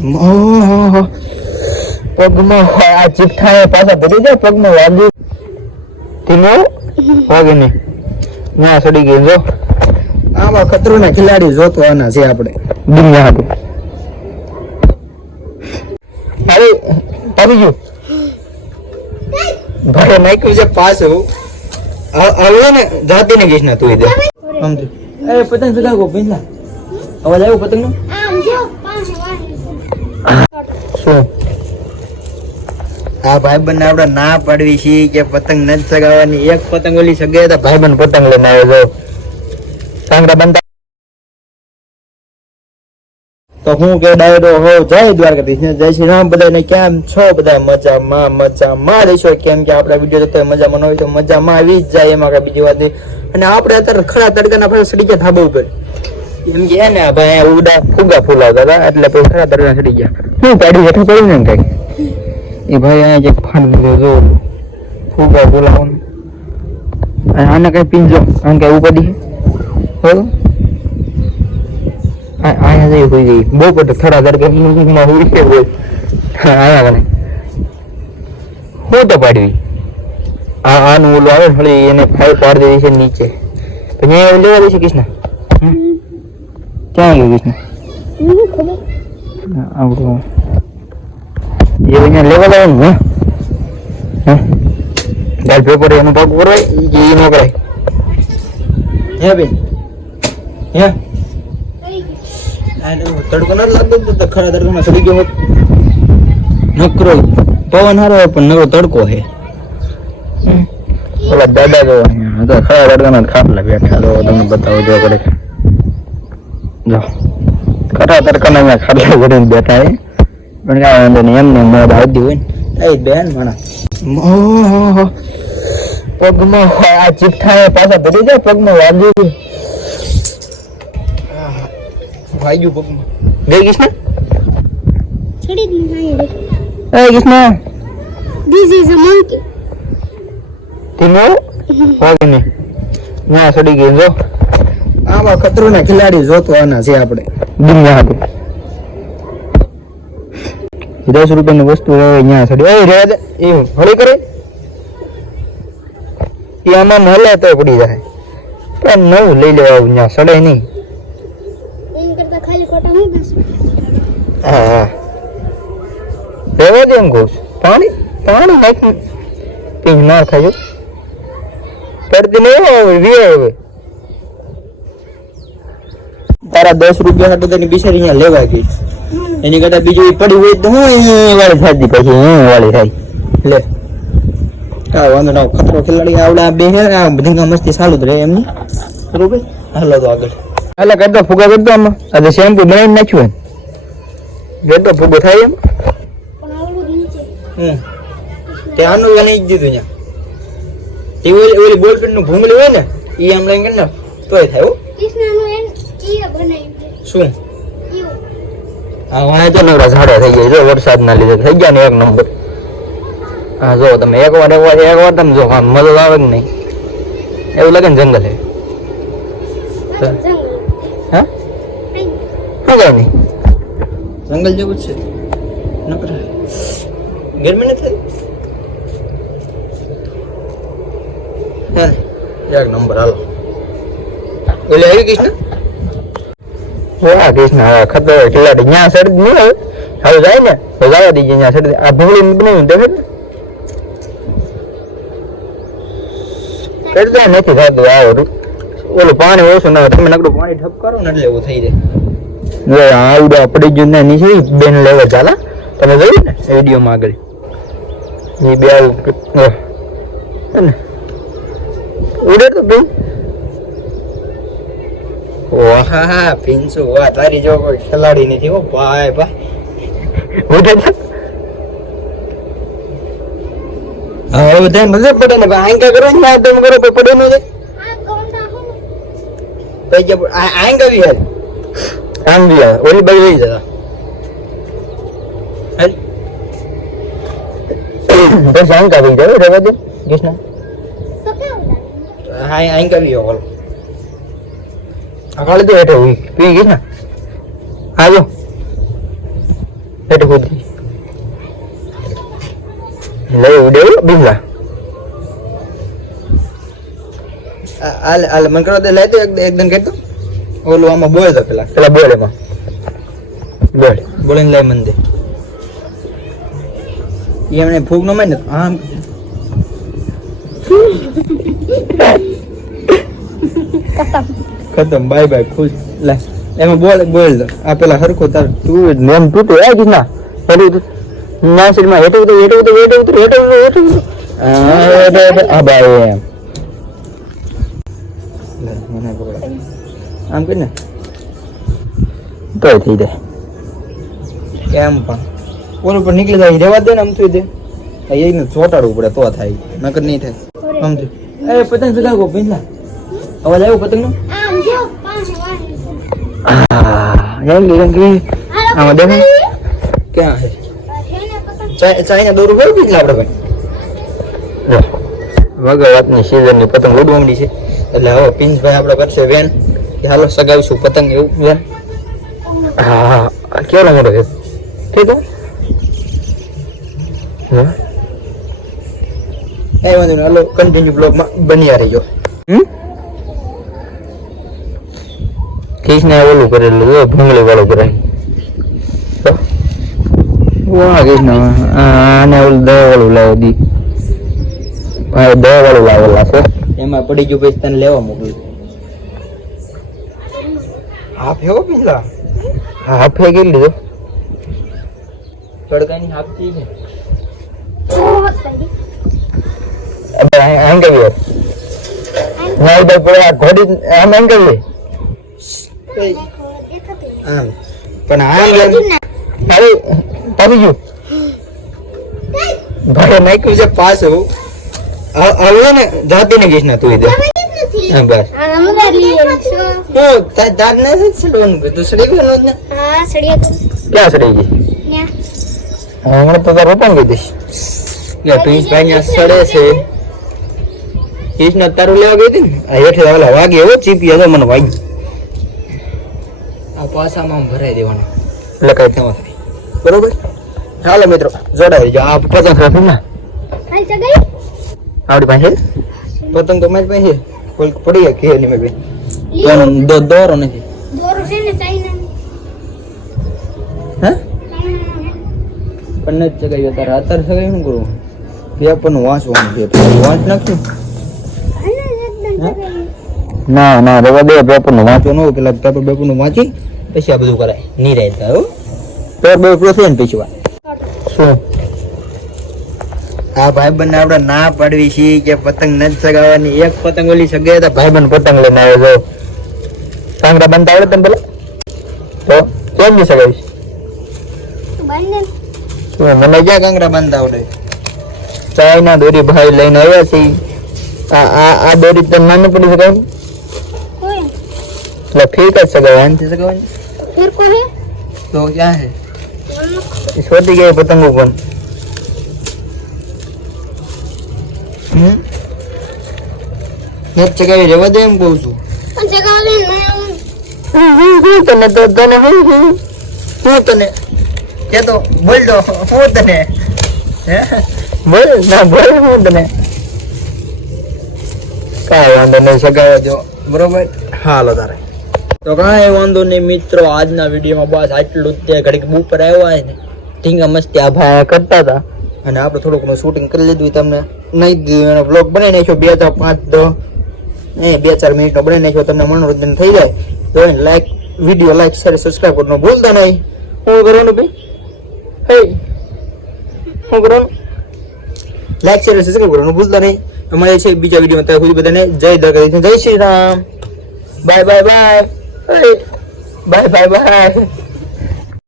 ઓહો પગમાં આ ચીઠા પાછા ભરી જાય પગમાં વાગ્યું ધીમો વાગે નહીં ના સડી ગઈ જો આમાં ખતરોના ખેલાડી જોતવાના છે આપણે દુનિયા હતું અરે આવી ગયું ભાઈ નાખ્યું છે પાછું હવે ને જાતી ને ગઈશ ના તું દે સમજ અરે પતંગ ચગાવો પેલા અવાજ આવ્યો પતંગ નો શું આ ભાઈબંધ આપણે ના પાડવી છે કે પતંગ નથી ચગાવવાની એક પતંગ ઓલી સગે તો ભાઈબંધ પતંગ લઈને આવ્યો છો સાંગડા બનતા તો હું કે ડાયરો હો જય દ્વારકાધીશ જય શ્રી રામ બધાને કેમ છો બધા મજામાં રહેશો કેમ કે આપણા વિડીયો જોતા મજામાં ન હોય તો મજામાં આવી જ જાય એમાં કઈ બીજી વાત નહીં અને આપણે અત્યારે ખરા તડકાના પાસે સડી ગયા ધાબા ઉપર એમ કે ને ભાઈ ઉડા ફુગા ફૂલાવતા હતા એટલે પછી ખરા તડકા સડી ગયા હું ગાડી હેઠળ પડ્યું ને કઈ એ ભાઈ અહીંયા જે ફાન લીધો જો ફુગા ફૂલાવવાનું આને કઈ પીંજો આને કઈ ઉપાડી હો આયા જઈ હોઈ ગઈ બહુ પટ થડા તડકા હોઈ છે બોલ આયા ગણે હું તો પાડવી આનું ઓલું આવે ફળી એને ફાઈ પાડી દેવી છે નીચે પછી અહીંયા લેવા દે છે કૃષ્ણ ક્યાં ગયું કૃષ્ણ આવડું એ અહીંયા લેવા લાવવાનું હે ગાલ પેપર એનું પગ ભરવાય એ ન કરાય હે બેન હે તડકો નથી લાગતો તો ખરા તડકામાં સડી ગયો હોત નકરો પવન હારો પણ નકરો તડકો હે ઓલા દાદા જો તો ખરા તડકાના ખાટલા બેઠા તો તમને બતાવો જો કરે જો ખરા તડકાના ખાટલા ભરીને બેઠા હે પણ કાંઈ વાંધો નહીં એમને મોઢ આવતી હોય ને એ બેન માણા ઓહો પગમાં આ ચીઠા પાછા ભરી જાય પગમાં વાગ્યું વાગ્યું પગમાં ગઈ કૃષ્ણ છડી જ નહીં એ Krishna this is a monkey ધીમો વાગે નહીં ના સડી ગઈ જો આમાં ખતરોના ખેલાડી જોતવાના છે આપણે દુનિયા હતું 10 રૂપિયાની વસ્તુ હવે અહીંયા સડી એ રેવા દે એ હળી કરે એ આમાં હલે તો પડી જાય પણ નવું લઈ લેવા અહીંયા સડે નહીં ખાલી ખોટા હું બસ હા રેવા દે એમ કહું પાણી નાખ પીંજ ના ખાજો પડતી નહીં હવે તારા 10 રૂપિયા હતો તેની બિચારી અહીંયા લેવા ગઈ એની કરતા બીજું પડી હોય તો હું વાળી થાતી પછી હું વાળી થાય લે કા વાંધો ના ખતરો ખેલાડી આવડા બે હે આ બધી મસ્તી ચાલુ જ રહે એમની બરોબર હાલો તો આગળ હાલે કરતો ફુગા કરતો આમાં આજે શેમ્પુ બનાવીને નાખ્યું ને કરતો ફુગો થાય એમ પણ આવડું નીચે તે આનું બનાવી દીધું ત્યાં તે ઓલી બોલપેન નું ભૂંગળી હોય ને એ આમ લઈને ને તોય થાય હો કૃષ્ણનું એન ઈ બનાવ્યું છે શું ઈઓ હા વાય તો નવરા ઝાડા થઈ ગયા જો વરસાદના લીધે થઈ ગયા ને એક નંબર હા જો તમે એકવાર તમે જો આમ મદદ આવે કે નહીં એવું લાગે ને જંગલ હે હા શું કઈ નહીં જંગલ જેવું જ છે નકર ગરમી નથી હે એક નંબર હાલો ઓલે આવી કૃષ્ણ વાહ કૃષ્ણ હા ખતરો ખેલાડી ત્યાં સડી નહીં હવે જાય ને તો જવા દીજે ત્યાં સડી આ ભૂંગળી બનાવ્યું દેખે ને કરતા નથી થતું આવું ઓલું પાણી ઓછું ના તમે નકરું પાણી ઠપ કરો ને એટલે એવું થઈ જાય આવડું પડી ગયું ને નીચે બેન લેવા ચાલા તમે જોયું ને વિડીયોમાં આગળ એ બે આવું ને ઉડે તો બેન વાહ પિન્સુ વાહ તારી જો કોઈ ખેલાડી નથી હો ભાઈ ઉડે તો હવે બધા મજા પડે ને આંકા કરો ને આદમ કરો પડે ન જાય આ કોંડા હો ભાઈ કે આંકા भी है આમ भी है ઓલી બાઈ લઈ જતા હાલ બસ આંકા भी जाओ રેવા દે કૃષ્ણ તો કેવું હા આંકા भी હોલ આકાળ દે હેઠે હુઈ પી કૃષ્ણ આજો હેઠ કૂદી લઈ ઉડે બિંગલા આલ મન કરો દે લઈ દો એકદમ કહી દો ઓલું આમાં બોલ દો પેલા બોલ એમાં બોલે લઈ મન દે એમને ફૂગ નો માને આમ ખતમ બાય બાય ખુશ લે એમાં બોલ દો આ પેલા હરખો તાર તું નેમ તૂટે આ જ ના પડી ના સીટ માં હેઠે આ બાય એમ લે મને પકડ આમ કર ને તો થઈ જાય કેમ પણ ઓલું પર નીકળી જાય રેવા દે ને આમ થઈ દે એને ચોટાડવું પડે તો થાય નકર નહીં થાય સમજો એ પતંગ ચગાવો પિંજલા અવાજ આવ્યો પતંગ નો આમ જો પાણી વાળી જંગી આમાં દેખો ક્યાં હે હેને પતંગ ચાઇના દોરું હોય પિંજલા આપણે ભાઈ વગર વાતની સીઝનની પતંગ ઉડવામડી છે એટલે હવે પિંજભાઈ આપણે કરશે વેન કે હાલો સગાવશું પતંગ એવું વેન હા કેવડો મોટો છે ઠીક હે એ વાંધો નહીં હાલો કન્ટિન્યુ બ્લોગમાં બન્યા રહેજો કૃષ્ણ ઓલું કરેલું ભૂંગળી વાળું કરાય વાહ કૃષ્ણ આને ઓલું દવા વાળું લાવો દી દવા વાળું લાવેલા છે એમાં પડી ગયું પછી તને લેવા મોકલું હાફ એવો પીલા હાફ હે કેટલી લીધો તડકાની હાફ થી છે बहुत सही અબે આમ કેવી ના તો પૂરા ઘોડી આમ કેવી આમ પણ આમ અરે પડી ગયું ભાઈ નાખ્યું છે પાસ હું હવે ને જાતી ને ગઈશ ના તું ઇધર હા બસ हमरा लिए તો તાર ને સડવાનું કે તું સડી ગયો ને हां सड़िया तो ક્યાં સડી ગઈ न्या હમણાં તો તાર રોપણ ગઈ દઈશ લે પિંક ભાઈ ને સડે છે કૃષ્ણ તારું લેવા ગઈ હતી ને આ હેઠે ઓલા વાગે એવો ચીપી હતો મને વાગી આ પાસામાં ભરાઈ દેવાનું એટલે કઈ થવા થાય બરોબર હાલો મિત્રો જોડાવી જાઓ આ પતંગ રાખી ના हाल जगह આવડી પાસે પતંગ તો મારી પાસે કોઈ પડી ગયા કે નહીં મેં लियो પણ દોરો નથી दोरो से ने चाइना હે પણ નથી જગાવ્યો તારે અત્યારે સગાઈ શું કરવું પેપરનું વાંચવાનું છે વાંચ નાખ્યું ના ના રવા દે પેપરનું વાંચવાનું હોય પેલા પેપરનું વાંચી પછી આ બધું કરાય નહીં રહેતા હો પેપર પૂરો થયો ને પછી વાત શું આ ભાઈબંધ આપણે ના પાડવી છે કે પતંગ નથી સગાવવાની એક પતંગ ઓલી સગાઈ તો ભાઈબંધ પતંગ લઈને આવ્યો છો કાંગડા બંધ આવડે તને પેલા તો કેમ નહીં સગાવીશ बंधन શું મને ક્યાં કાંગડા બંધ આવડે ચાઇના દોરી ભાઈ લઈને આવ્યા છે આ દોરી તને ના પડી શકાય कोई એટલે ફેક જ સગાવાય આનથી સગાવાય फिर को है તો ક્યાં હે એ છોટી ગઈ પતંગો પણ એક જગ્યાએ રહેવા દે એમ કહું છું जगह ले તને તો તને હું તને કે તો બોલ દો હું તને હે બોલ ના બોલ હું તને કાંઈ વાંધો નહીં સગાવા જો બરોબર હાલો તારે તો કાંઈ વાંધો નહીં મિત્રો આજના વિડીયોમાં બસ આટલું જ તે ઘડીક બુક પર આવ્યા હોય ને ઢીંગા મસ્તી આ ભાઈ કરતા હતા અને આપણે થોડુંક ઘણું શૂટિંગ કરી લીધું તમને નહીં દીધું એનો બ્લોગ બનાવી નાખ્યો 2 તો 5 તો 2-4 મિનિટનો બનાવી નાખ્યો તમને મનોરંજન થઈ જાય તો like video like share subscribe કરવાનું ભૂલતા નહીં શું કરવાનું ભાઈ હે શું કરવાનું લાઈક શેર સબસ્ક્રાઇબ કરવાનું ભૂલતા નહીં અમારે છે બીજા વિડીયોમાં ત્યાં સુધી બધાને જય દ્વારકાધીશ જય Shri Ram bye bye bye bye bye bye